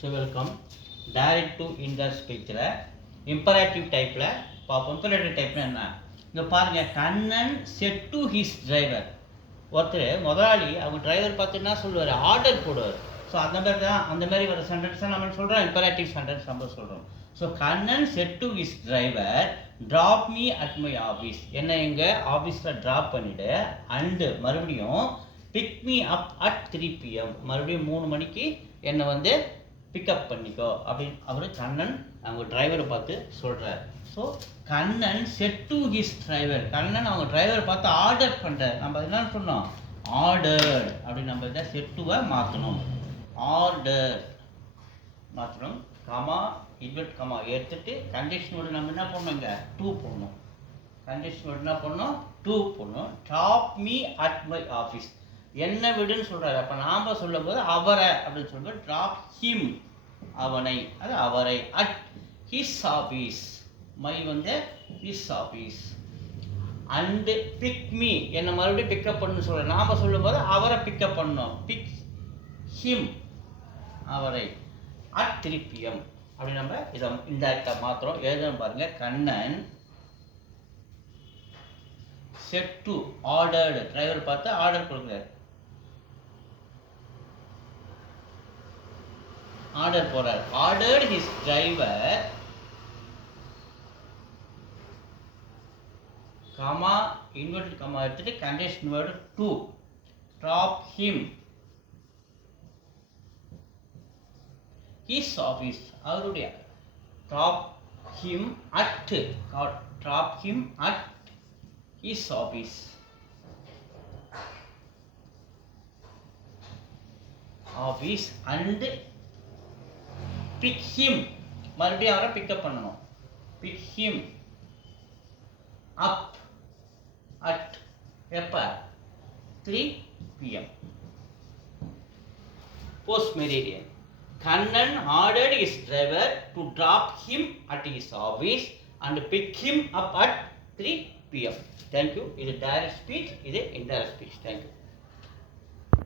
So welcome. Direct to indirect speechல imperative typeல பாப்போம். imperative typeனா என்ன? இங்க பாருங்க, Kannan said to his driver. ஒருத்தர் முதலாளி அவங்க டிரைவர் பார்த்து என்ன சொல்லுவார், ஆர்டர் போடுவார். ஸோ அந்த மாதிரி வர சென்டென்ஸ் தான் நம்ம சொல்கிறோம், imperative sentence நம்ம சொல்கிறோம். So Kannan said to his driver, drop me at my office. என்ன எங்கள் ஆஃபீஸில் ட்ராப் பண்ணிவிடு, அண்டு மறுபடியும் big me up at 3 PM, மறுபடியும் 3 மணிக்கு என்னை வந்து பிக்கப் பண்ணிக்கோ அப்படின்னு அவர் கண்ணன் அவங்க டிரைவரை பார்த்து சொல்கிறார். So Kannan said to his driver, Kannan அவங்க டிரைவரை பார்த்து ஆர்டர் பண்ணுறார். நம்ம என்ன சொன்னோம், ஆர்டர் அப்படின்னு நம்ம இதை செட்டுவை மாற்றணும், ஆர்டர் மாற்றணும். கமா இன்வெர்ட் கமா எடுத்துட்டு கண்டிஷனோடு நம்ம என்ன பண்ணோங்க, 2 போடணும். கண்டிஷனோடு என்ன பண்ணணும், 2 போடணும். Drop me at my office, என்ன விடுன்னு சொல்கிறாரு. அப்போ நாம் சொல்லும் போது அவரை அப்படின்னு சொல்லும்போது ட்ராப் ஹிம், அவனை, அது அவரை. அட் ஹிஸ் ஆஃபீஸ், மை வந்து his office. And big me, என்னை மறுபடியும் பிக்கப் பண்ணு சொல்கிறேன். நாம் சொல்லும் போது அவரை பிக்கப் பண்ணணும், பிக் ஹிம், அவரை. அட் 3 PM அப்படி நம்ம இதை இன்டைரக்டாக மாத்திரம் எழுதணும். பாருங்கள், Kannan said to, ordered, driver பார்த்து ஆர்டர் கொடுக்குறாரு, ஆர்டர் போறார். Ordered his driver, comma inverted comma எடுத்துட்டு condition word 2, drop him his office, அவருடைய. Drop him at, drop him at his office. Office and pick him, மறுபடியும் அவரை பிக்கப் பண்ணணும். Pick him up at, எப்போ, 3 PM. Post meridian. Kannan ordered his driver to drop him at his office and pick him up at 3 PM. Thank you. இது direct speech, இது indirect speech. Thank you.